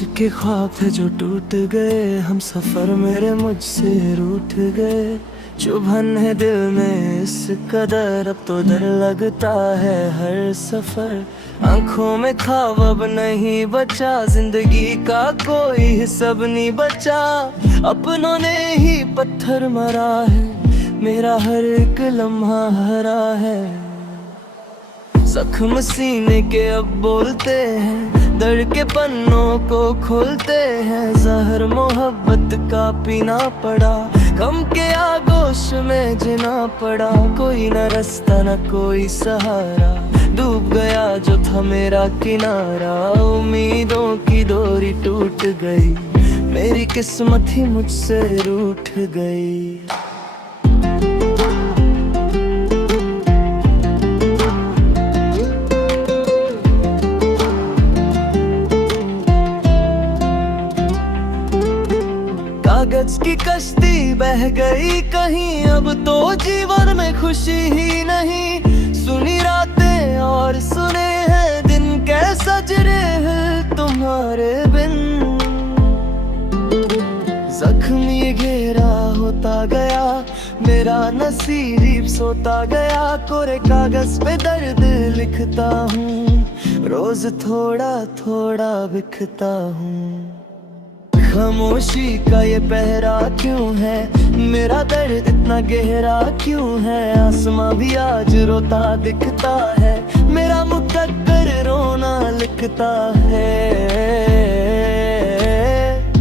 के ख्वाब थे जो टूट गए, हम सफर मेरे मुझसे रूठ गए। चुभन है दिल में इस कदर, अब तो डर लगता है हर सफर। आंखों में ख्वाब अब नहीं बचा, जिंदगी का कोई हिसाब नहीं बचा। अपनों ने ही पत्थर मरा है, मेरा हर एक लम्हा हरा है। जख्म सीने के अब बोलते हैं, दर्द के पन्नों को खोलते हैं। जहर मोहब्बत का पीना पड़ा, गम के आगोश में जीना पड़ा। कोई न रास्ता न कोई सहारा, डूब गया जो था मेरा किनारा। उम्मीदों की डोरी टूट गई, मेरी किस्मत ही मुझसे रूठ गई। कागज की कश्ती बह गई कहीं, अब तो जीवन में खुशी ही नहीं। सुनी रातें और सुने हैं दिन, कैसा जरे है तुम्हारे बिन। जख्मी घेरा होता गया, मेरा नसीब सोता गया। कोरे कागज पे दर्द लिखता हूँ, रोज थोड़ा थोड़ा बिखता हूँ। खामोशी का ये पहरा क्यों है, मेरा दर्द इतना गहरा क्यों है। आसमां भी आज रोता दिखता है, मेरा मुकद्दर रोना लिखता है।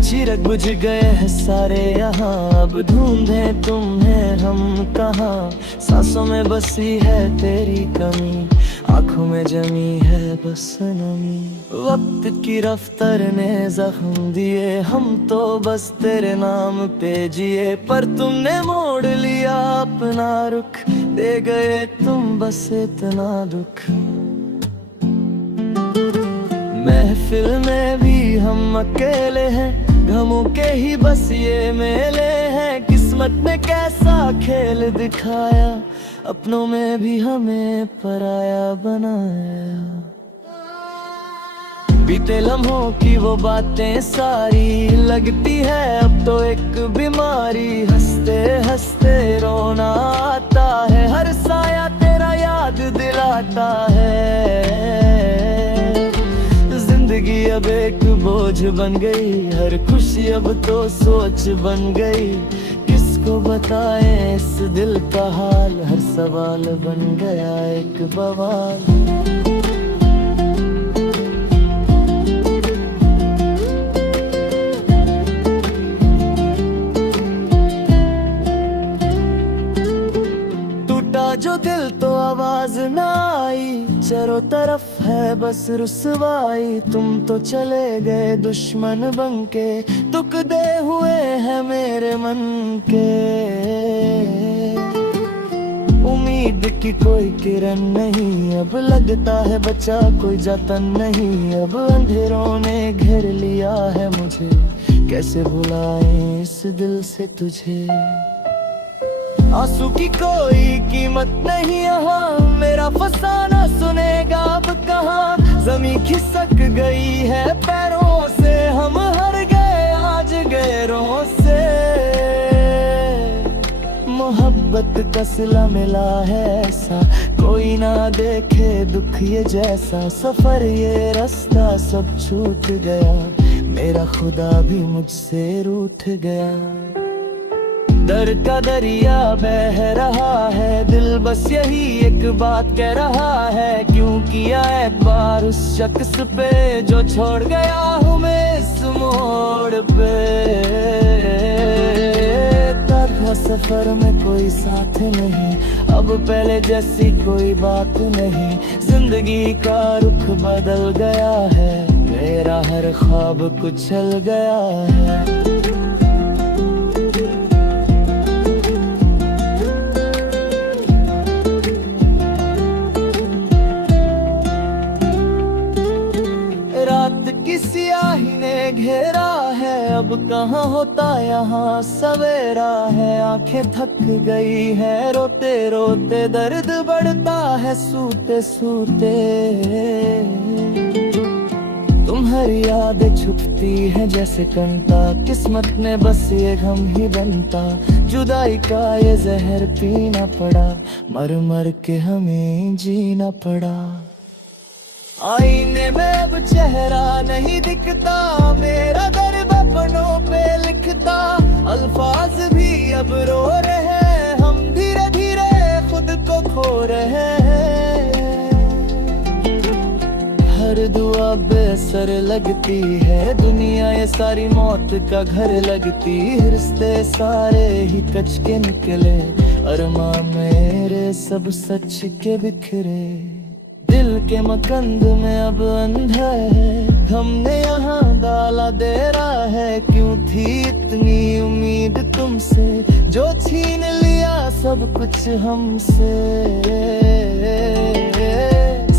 चिराग बुझ गए हैं सारे यहाँ, अब ढूंढें तुम्हें हम कहाँ। सांसों में बसी है तेरी कमी, आँखों में जमी है बस नमी। वक्त की रफ्तार ने जख्म दिए, हम तो बस तेरे नाम पे जिए। पर तुमने मोड़ लिया अपना रुख, दे गए तुम बस इतना दुख। महफिल में भी हम अकेले हैं, गमों के ही बस ये मेले हैं। किस्मत ने कैसा खेल दिखाया, अपनों में भी हमें पराया बनाया। बीते लम्हों की वो बातें सारी लगती है अब तो एक बीमारी। हंसते हंसते रोना आता है, हर साया तेरा याद दिलाता है। जिंदगी अब एक बोझ बन गई, हर खुशी अब तो सोच बन गई। किसको बताएं इस दिल का हाल, हर सवाल बन गया एक बवाल। जो दिल तो आवाज ना आई, चारों तरफ है बस रुसवाई। तुम तो चले गए दुश्मन बनके, दुख दे हुए हैं मेरे मन के। उम्मीद की कोई किरण नहीं, अब लगता है बचा कोई जतन नहीं। अब अंधेरों ने घेर लिया है मुझे, कैसे भुलाएं इस दिल से तुझे। आंसू की कोई कीमत नहीं यहाँ, मेरा फसाना सुनेगा अब कहाँ। जमीन खिसक गई है पैरों से, हम हार गए आज गैरों से। मोहब्बत का सिला मिला है ऐसा, कोई ना देखे दुख ये जैसा। सफर ये रास्ता सब छूट गया, मेरा खुदा भी मुझसे रूठ गया। दर्द का दरिया बह रहा है, दिल बस यही एक बात कह रहा है। क्यों किया एतबार उस शख्स पे जो छोड़ गया हूँ मैं इस मोड़ पे। था सफर में कोई साथ नहीं, अब पहले जैसी कोई बात नहीं। जिंदगी का रुख बदल गया है, मेरा हर ख्वाब कुचल गया है। की सियाही ने घेरा है, अब कहाँ होता यहाँ सवेरा है। आंखें थक गई है रोते रोते, दर्द बढ़ता है सूते सूते। तुम्हारी यादें छुपती है जैसे कंटा, किस्मत में बस ये गम ही बनता। जुदाई का ये जहर पीना पड़ा, मर मर के हमें जीना पड़ा। आईने में अब चेहरा नहीं दिखता, मेरा दर्द अपनों पे लिखता। अल्फाज भी अब रो रहे हैं, हम धीरे धीरे खुद को खो रहे हैं। हर दुआ बेसर लगती है, दुनिया ये सारी मौत का घर लगती। रिश्ते सारे ही कच के निकले, अरमा मेरे सब सच के बिखरे। दिल के मकंद में अब अंधा है, हमने यहाँ डाला देरा है। क्यों थी इतनी उम्मीद तुमसे, जो छीन लिया सब कुछ हमसे।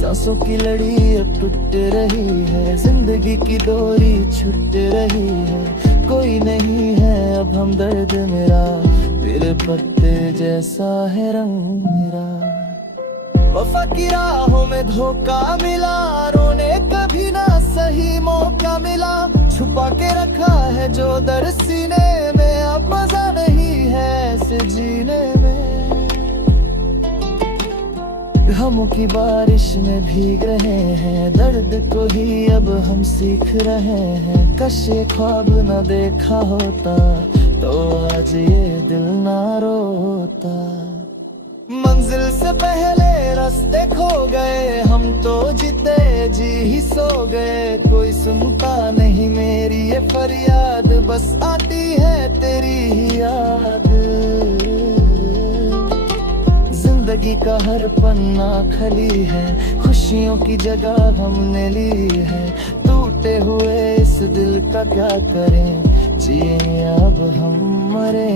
सांसों की लड़ी अब टूट रही है, जिंदगी की डोरी छूट रही है। कोई नहीं है अब हमदर्द मेरा, फिर पत्ते जैसा है रंग मेरा। वफा की राहों में धोखा मिला, रोने कभी ना सही मौका मिला। छुपा के रखा है जो दर्द सीने में, अब मजा नहीं है इसे जीने में। गमों की बारिश में भीग रहे हैं, दर्द को ही अब हम सीख रहे हैं। कशे ख्वाब न देखा होता, तो आज ये दिल ना रोता। मंजिल से पहले रास्ते खो गए, हम तो जीते जी ही सो गए। कोई सुनता नहीं मेरी ये फरियाद, बस आती है तेरी ही याद। जिंदगी का हर पन्ना खली है, खुशियों की जगह हमने ली है। टूटे हुए इस दिल का क्या करें, जिए अब हम मरे।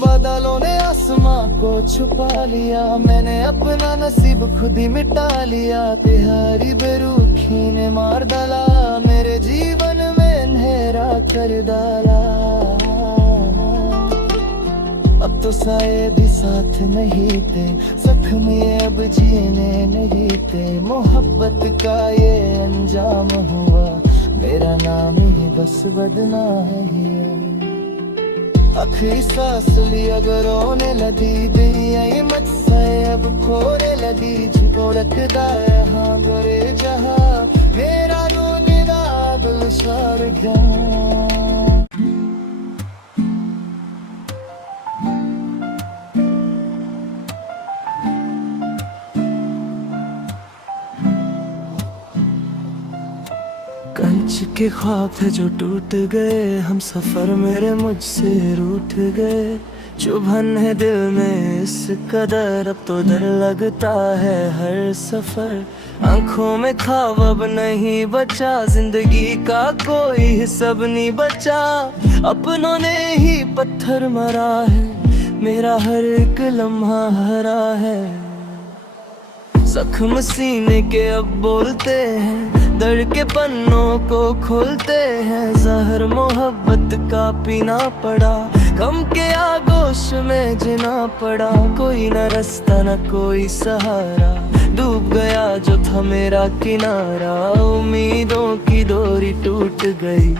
बादलों ने आसमां को छुपा लिया, मैंने अपना नसीब खुद ही मिटा लिया। तिहारी बेरुखी ने मार डाला, मेरे जीवन में अंधेरा कर डाला। अब तो साए भी साथ नहीं थे, जख्म ये अब जीने नहीं थे। मोहब्बत का ये अंजाम हुआ, मेरा नाम ही बस बदनाम है। आखिरी सांस ली अगर रोने लगी, दुनिया ये मुझसे अब खोने लगी। झुको रखदा यहाँ करे जहाँ, मेरा रोने दा दिल सार गया। कंच के ख्वाब थे जो टूट गए, हम सफर मेरे मुझसे रूठ गए। चुभन है दिल में इस कदर, अब तो डर लगता है हर सफर। आंखों में ख्वाब अब नहीं बचा, जिंदगी का कोई हिसाब नहीं बचा। अपनों ने ही पत्थर मरा है, मेरा हर एक लम्हा हरा है। जख्म सीने के अब बोलते हैं, दर्द के पन्नों को खोलते हैं। जहर मोहब्बत का पीना पड़ा, गम के आगोश में जीना पड़ा। कोई न रास्ता न कोई सहारा, डूब गया जो था मेरा किनारा। उम्मीदों की डोरी टूट गई,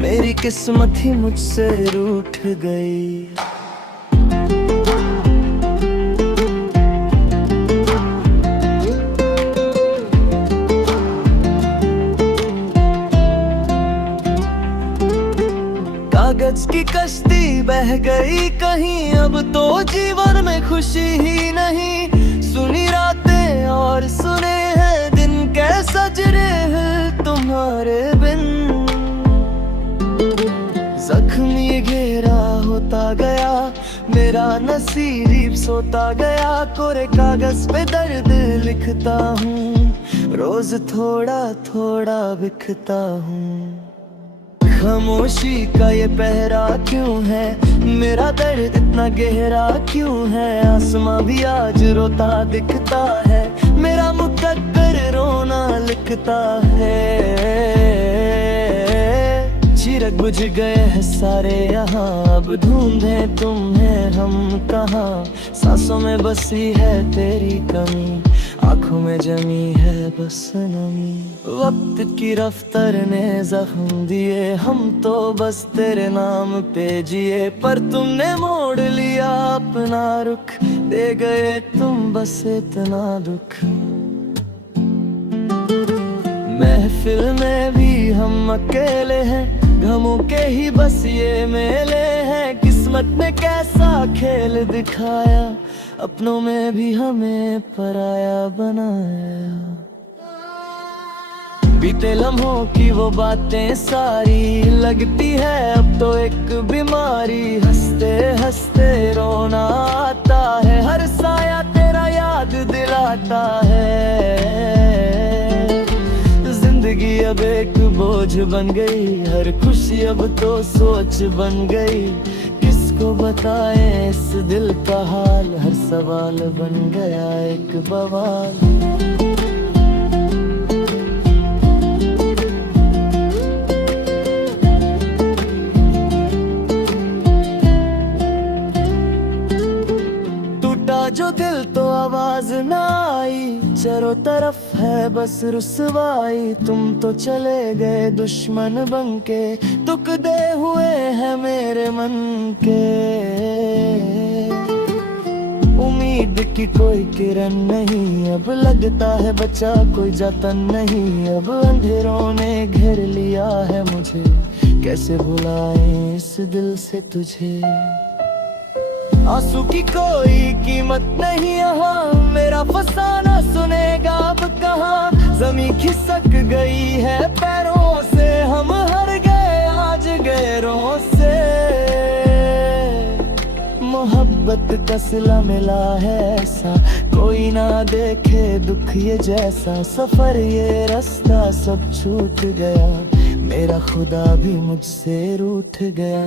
मेरी किस्मत ही मुझसे रूठ गई। कागज की कश्ती बह गई कहीं, अब तो जीवन में खुशी ही नहीं। सुनी रातें और सुने हैं दिन, कैसा जरे हैं तुम्हारे बिन। जख्मी घेरा होता गया, मेरा नसीब सोता गया। कोरे कागज पे दर्द लिखता हूँ, रोज थोड़ा थोड़ा बिखता हूँ। खामोशी का ये पहरा क्यों है, मेरा दर्द इतना गहरा क्यों है। आसमां भी आज रोता दिखता है, मेरा मुकद्दर रोना लिखता है। चिराग बुझ गए हैं सारे यहाँ, अब ढूंढे तुम्हें हम कहाँ। सांसों में बसी है तेरी कमी, आंखों में जमी है बस नमी। वक्त की रफ्तार ने जख्म दिए, हम तो बस तेरे नाम पे जिए। पर तुमने मोड़ लिया अपना रुख, दे गए तुम बस इतना दुख। महफिल में भी हम अकेले हैं, गमों के ही बस ये मेले हैं। किस्मत ने कैसा खेल दिखाया, अपनों में भी हमें पराया बनाया। बीते लम्हों की वो बातें सारी लगती है अब तो एक बीमारी। हंसते हंसते रोना आता है, हर साया तेरा याद दिलाता है। जिंदगी अब एक बोझ बन गई, हर खुशी अब तो सोच बन गई। किसको बताएं इस दिल का हाल, हर सवाल बन गया एक बवाल। जो दिल तो आवाज ना आई, चारों तरफ है बस रुसवाई। तुम तो चले गए दुश्मन बनके, दुख दे हुए हैं मेरे मन के। उम्मीद की कोई किरण नहीं, अब लगता है बचा कोई जतन नहीं। अब अंधेरों ने घेर लिया है मुझे, कैसे भुलाएं इस दिल से तुझे। आंसू की कोई कीमत नहीं यहाँ, मेरा फसाना सुनेगा अब कहाँ। जमीन खिसक गई है पैरों से, हम हार गए आज गैरों से। मोहब्बत का सिला मिला है ऐसा, कोई ना देखे दुख ये जैसा। सफर ये रास्ता सब छूट गया, मेरा खुदा भी मुझसे रूठ गया।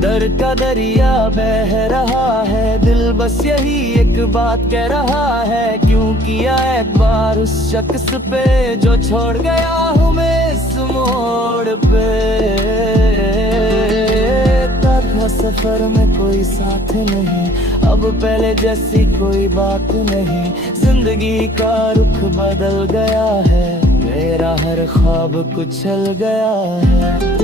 दर्द का दरिया बह रहा है, दिल बस यही एक बात कह रहा है। क्यों किया एतबार उस शख्स पे जो छोड़ गया हूँ मैं इस मोड़ पे। था सफर में कोई साथ नहीं, अब पहले जैसी कोई बात नहीं। जिंदगी का रुख बदल गया है, मेरा हर ख्वाब कुचल गया है।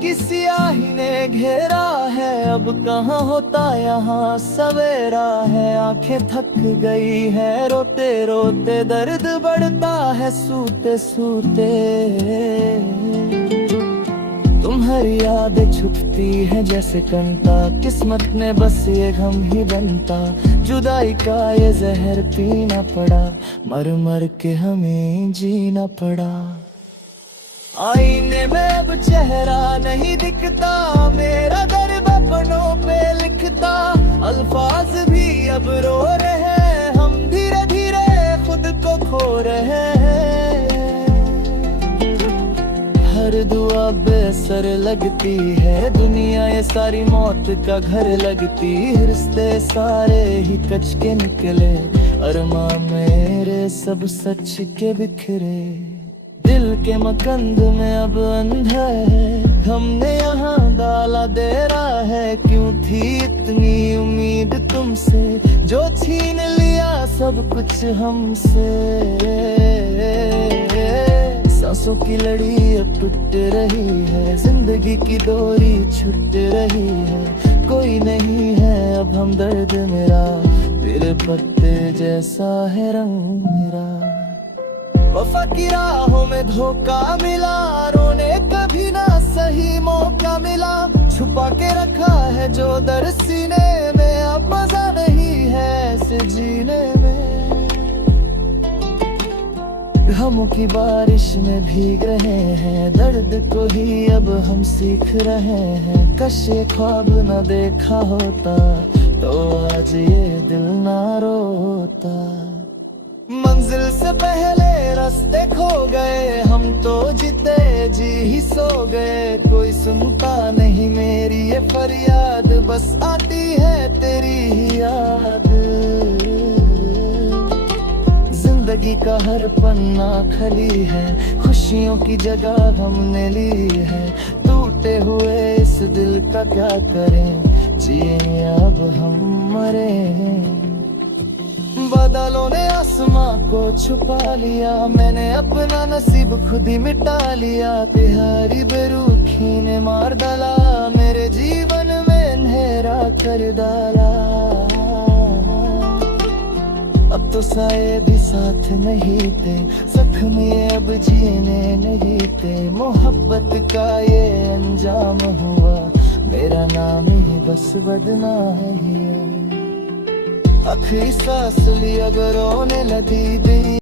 की सियाही ने घेरा है, अब कहाँ होता यहाँ सवेरा है। आंखें थक गई है रोते रोते, दर्द बढ़ता है सूते सूते। तुम्हारी यादें छुपती है जैसे कंटा, किस्मत ने बस ये गम ही बनता। जुदाई का ये जहर पीना पड़ा, मर मर के हमें जीना पड़ा। आईने में अब चेहरा नहीं दिखता, मेरा दर्द अपनों पे लिखता। अल्फाज भी अब रो रहे हैं, हम धीरे धीरे खुद को खो रहे हैं। हर दुआ बेसर लगती है, दुनिया ये सारी मौत का घर लगती। रिश्ते सारे ही कच के निकले, अरमा मेरे सब सच के बिखरे। दिल के मकंद में अब अंधा है, हमने यहाँ डाला दे रहा है। क्यों थी इतनी उम्मीद तुमसे, जो छीन लिया सब कुछ हमसे। सांसों की लड़ी अब टूट रही है, जिंदगी की डोरी छूट रही है। कोई नहीं है अब हमदर्द मेरा, तेरे पत्ते जैसा है रंग मेरा। वफा की राहों में धोखा मिला, रोने कभी ना सही मौका मिला। छुपा के रखा है जो दर्द सीने में, अब मजा नहीं है ऐसे जीने में। गमों की बारिश में भीग रहे हैं, दर्द को ही अब हम सीख रहे हैं। कश ये ख्वाब न देखा होता, तो आज ये दिल ना रोता। मंजिल से पहले रास्ते खो गए, हम तो जीते जी ही सो गए। कोई सुनता नहीं मेरी ये फरियाद, बस आती है तेरी ही याद। जिंदगी का हर पन्ना खली है, खुशियों की जगह हमने ली है। टूटे हुए इस दिल का क्या करें, जिए अब हम मरे। बादलों ने आसमां को छुपा लिया, मैंने अपना नसीब खुद ही मिटा लिया। तिहारी बेरुखी ने मार डाला, मेरे जीवन में अंधेरा कर डाला। अब तो साए भी साथ नहीं थे, जख्म ये अब जीने नहीं थे। मोहब्बत का ये अंजाम हुआ, मेरा नाम ही बस बदनाम है। आखिरी सांस ली अब रोने लगी दी।